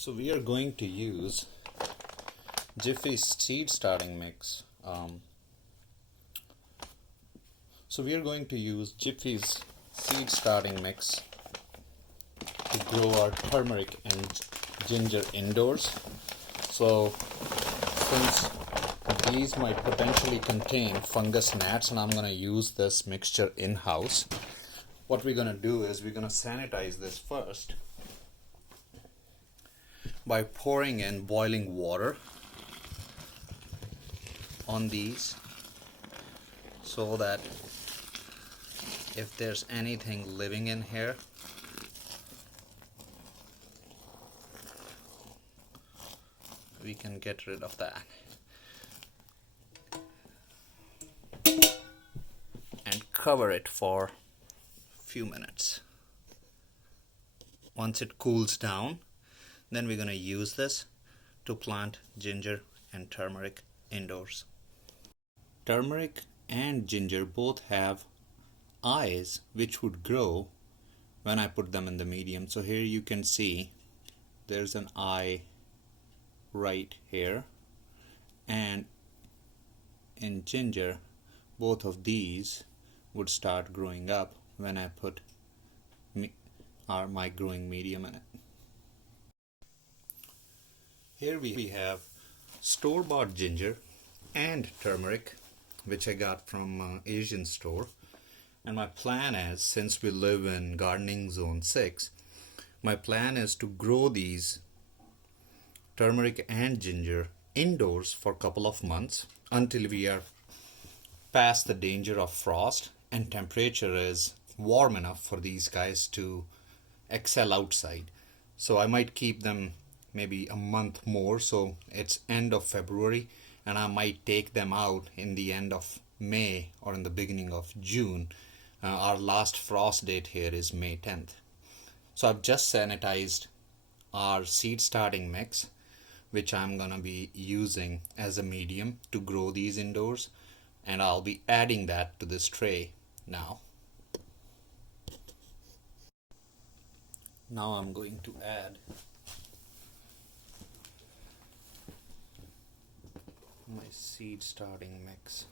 So we are going to use Jiffy's seed starting mix. Jiffy's seed starting mix to grow our turmeric and ginger indoors. So since these might potentially contain fungus gnats and I'm going to use this mixture in-house, what we're going to do is we're going to sanitize this first by pouring in boiling water on these so that if there's anything living in here, we can get rid of that. And cover it for a few minutes. Once it cools down, then we're going to use this to plant ginger and turmeric indoors. Turmeric and ginger both have eyes which would grow when I put them in the medium. So here you can see there's an eye right here, and in ginger both of these would start growing up when I put my growing medium in it. Here we have store-bought ginger and turmeric, which I got from Asian store. And my plan is, since we live in gardening zone 6, my plan is to grow these turmeric and ginger indoors for a couple of months until we are past the danger of frost and temperature is warm enough for these guys to excel outside. So I might keep them maybe a month more, so it's end of February, and I might take them out in the end of May or in the beginning of June. Our last frost date here is May 10th. So I've just sanitized our seed starting mix, which I'm gonna be using as a medium to grow these indoors, and I'll be adding that to this tray now. Now I'm going to add my seed starting mix.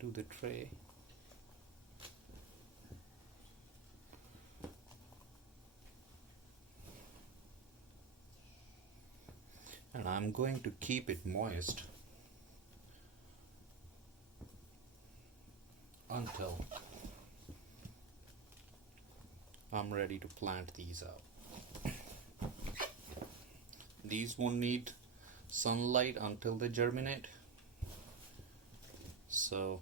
To the tray. And I'm going to keep it moist until I'm ready to plant these out. These won't need sunlight until they germinate. So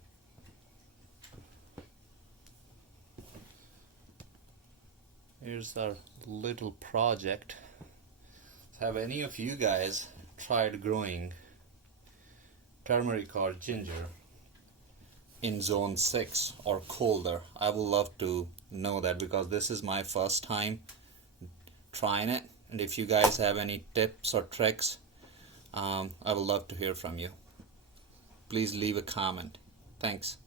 here's our little project. Have any of you guys tried growing turmeric or ginger in zone 6 or colder? I would love to know that, because this is my first time trying it, and if you guys have any tips or tricks, I would love to hear from you. Please leave a comment. Thanks.